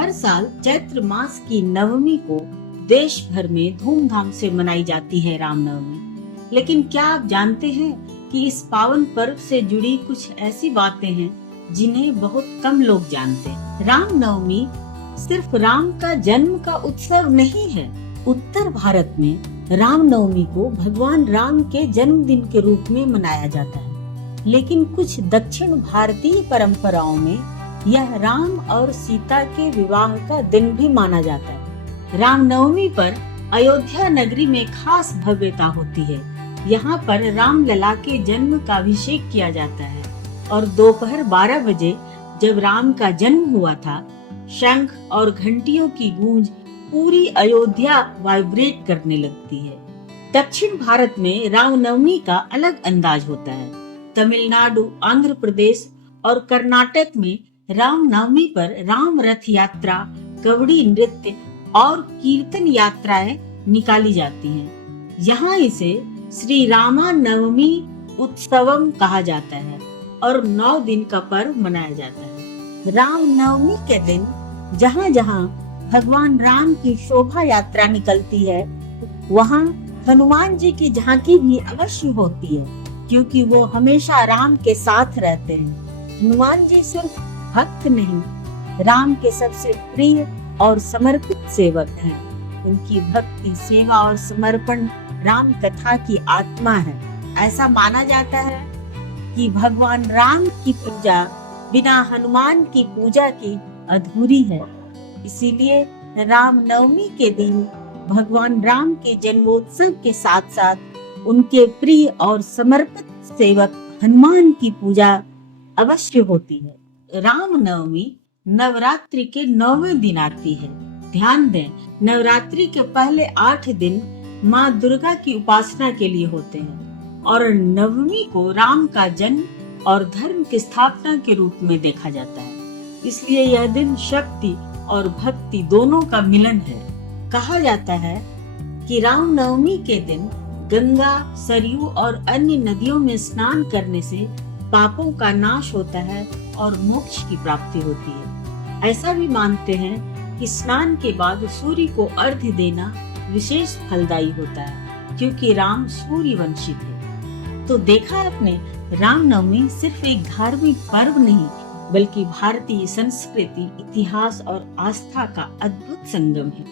हर साल चैत्र मास की नवमी को देश भर में धूमधाम से मनाई जाती है रामनवमी। लेकिन क्या आप जानते हैं कि इस पावन पर्व से जुड़ी कुछ ऐसी बातें हैं जिन्हें बहुत कम लोग जानते हैं। रामनवमी सिर्फ राम का जन्म का उत्सव नहीं है। उत्तर भारत में रामनवमी को भगवान राम के जन्मदिन के रूप में मनाया जाता है, लेकिन कुछ दक्षिण भारतीय परंपराओं में यह राम और सीता के विवाह का दिन भी माना जाता है। रामनवमी पर अयोध्या नगरी में खास भव्यता होती है। यहाँ पर रामलला के जन्म का अभिषेक किया जाता है और दोपहर 12 बजे जब राम का जन्म हुआ था, शंख और घंटियों की गूंज पूरी अयोध्या वाइब्रेट करने लगती है। दक्षिण भारत में रामनवमी का अलग अंदाज होता है। तमिलनाडु, आंध्र प्रदेश और कर्नाटक में रामनवमी पर राम रथ यात्रा, कवड़ी नृत्य और कीर्तन यात्राएं निकाली जाती हैं। यहाँ इसे श्री रामा नवमी उत्सवम कहा जाता है और 9 दिन का पर्व मनाया जाता है। रामनवमी के दिन जहाँ जहाँ भगवान राम की शोभा यात्रा निकलती है, वहाँ हनुमान जी की झांकी भी अवश्य होती है, क्योंकि वो हमेशा राम के साथ रहते हैं। हनुमान जी सिर्फ भक्त नहीं, राम के सबसे प्रिय और समर्पित सेवक हैं। उनकी भक्ति, सेवा और समर्पण राम कथा की आत्मा है। ऐसा माना जाता है कि भगवान राम की पूजा बिना हनुमान की पूजा के अधूरी है। इसीलिए रामनवमी के दिन भगवान राम के जन्मोत्सव के साथ साथ उनके प्रिय और समर्पित सेवक हनुमान की पूजा अवश्य होती है। रामनवमी नवरात्रि के 9वें दिन आती है। ध्यान दें, नवरात्रि के पहले 8 दिन माँ दुर्गा की उपासना के लिए होते हैं और नवमी को राम का जन्म और धर्म की स्थापना के रूप में देखा जाता है। इसलिए यह दिन शक्ति और भक्ति दोनों का मिलन है। कहा जाता है कि रामनवमी के दिन गंगा, सरयू और अन्य नदियों में स्नान करने से पापों का नाश होता है और मोक्ष की प्राप्ति होती है। ऐसा भी मानते हैं कि स्नान के बाद सूर्य को अर्घ्य देना विशेष फलदायी होता है, क्योंकि राम सूर्य वंशित है। तो देखा आपने, रामनवमी सिर्फ एक धार्मिक पर्व नहीं, बल्कि भारतीय संस्कृति, इतिहास और आस्था का अद्भुत संगम है।